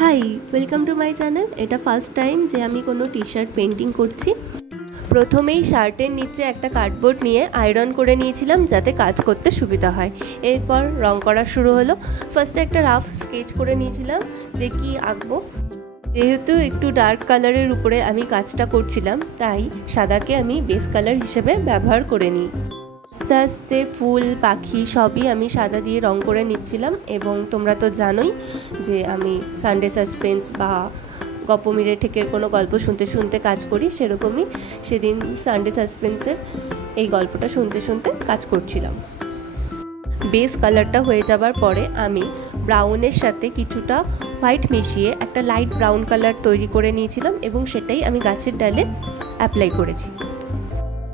High, welcome to my channel. এটা first time যে আমি কোনো টি শার্ট পেন্টিং করছি। প্রথমেই শার্টের নিচে একটা কার্ডবোর্ড নিয়ে আয়রন করে নিয়েছিলাম যাতে কাজ করতে সুবিধা হয়। এরপর রং করা শুরু হলো। ফার্স্টে একটা রাফ স্কেচ করে নিয়েছিলাম যে কি আঁকবো। যেহেতু একটু ডার্ক কালারের উপরে আমি কাজটা করছিলাম, তাই সাদাকে আমি বেস কালার হিসেবে ব্যবহার করে নিই। আস্তে আস্তে ফুল পাখি সবই আমি সাদা দিয়ে রং করে নিচ্ছিলাম। এবং তোমরা তো জানোই যে আমি সানডে সাসপেন্স বা গপমিরে ঠেকের কোনো গল্প শুনতে শুনতে কাজ করি, সেরকমই সেদিন সানডে সাসপেন্সের এই গল্পটা শুনতে শুনতে কাজ করছিলাম। বেস কালারটা হয়ে যাবার পরে আমি ব্রাউনের সাথে কিছুটা হোয়াইট মিশিয়ে একটা লাইট ব্রাউন কালার তৈরি করে নিয়েছিলাম এবং সেটাই আমি গাছের ডালে অ্যাপ্লাই করেছি।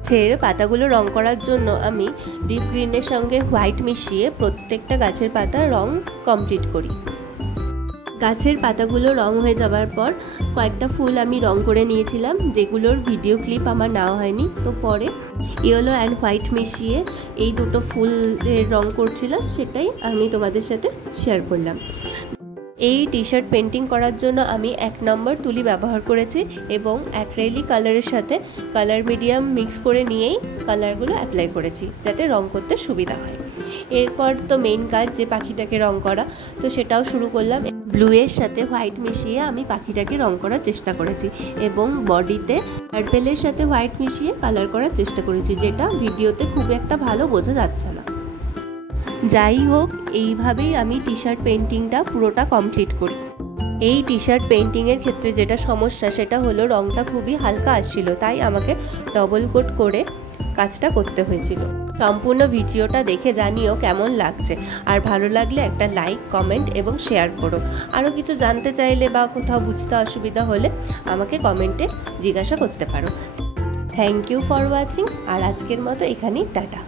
গাছের পাতাগুলো রং করার জন্য আমি ডিপ গ্রিনের সঙ্গে হোয়াইট মিশিয়ে প্রত্যেকটা গাছের পাতার রং কমপ্লিট করি। গাছের পাতাগুলো রং হয়ে যাবার পর কয়েকটা ফুল আমি রং করে নিয়েছিলাম, যেগুলোর ভিডিও ক্লিপ আমার নেওয়া হয়নি। তো পরে ইয়েলো অ্যান্ড হোয়াইট মিশিয়ে এই দুটো ফুলের রং করছিলাম, সেটাই আমি তোমাদের সাথে শেয়ার করলাম। এই টি শার্ট পেন্টিং করার জন্য আমি 1 নম্বর তুলি ব্যবহার করেছি এবং অ্যাক্রেলিক কালারের সাথে কালার মিডিয়াম মিক্স করে নিয়েই কালারগুলো অ্যাপ্লাই করেছি যাতে রং করতে সুবিধা হয়। এরপর তো মেইন কাজ যে পাখিটাকে রং করা, তো সেটাও শুরু করলাম। ব্লুয়ের সাথে হোয়াইট মিশিয়ে আমি পাখিটাকে রং করার চেষ্টা করেছি এবং বডিতে পার্পেলের সাথে হোয়াইট মিশিয়ে কালার করার চেষ্টা করেছি, যেটা ভিডিওতে খুব একটা ভালো বোঝা যাচ্ছে না। যাই হোক, এইভাবেই আমি টি শার্ট পেন্টিংটা পুরোটা কমপ্লিট করি। এই টি শার্ট পেন্টিংয়ের ক্ষেত্রে যেটা সমস্যা সেটা হলো রংটা খুবই হালকা আসছিল, তাই আমাকে ডবল কোট করে কাজটা করতে হয়েছিল। সম্পূর্ণ ভিডিওটা দেখে জানিও কেমন লাগছে, আর ভালো লাগলে একটা লাইক, কমেন্ট এবং শেয়ার করো। আরও কিছু জানতে চাইলে বা কোথাও বুঝতে অসুবিধা হলে আমাকে কমেন্টে জিজ্ঞাসা করতে পারো। থ্যাংক ইউ ফর ওয়াচিং, আর আজকের মতো এখানেই টাটা।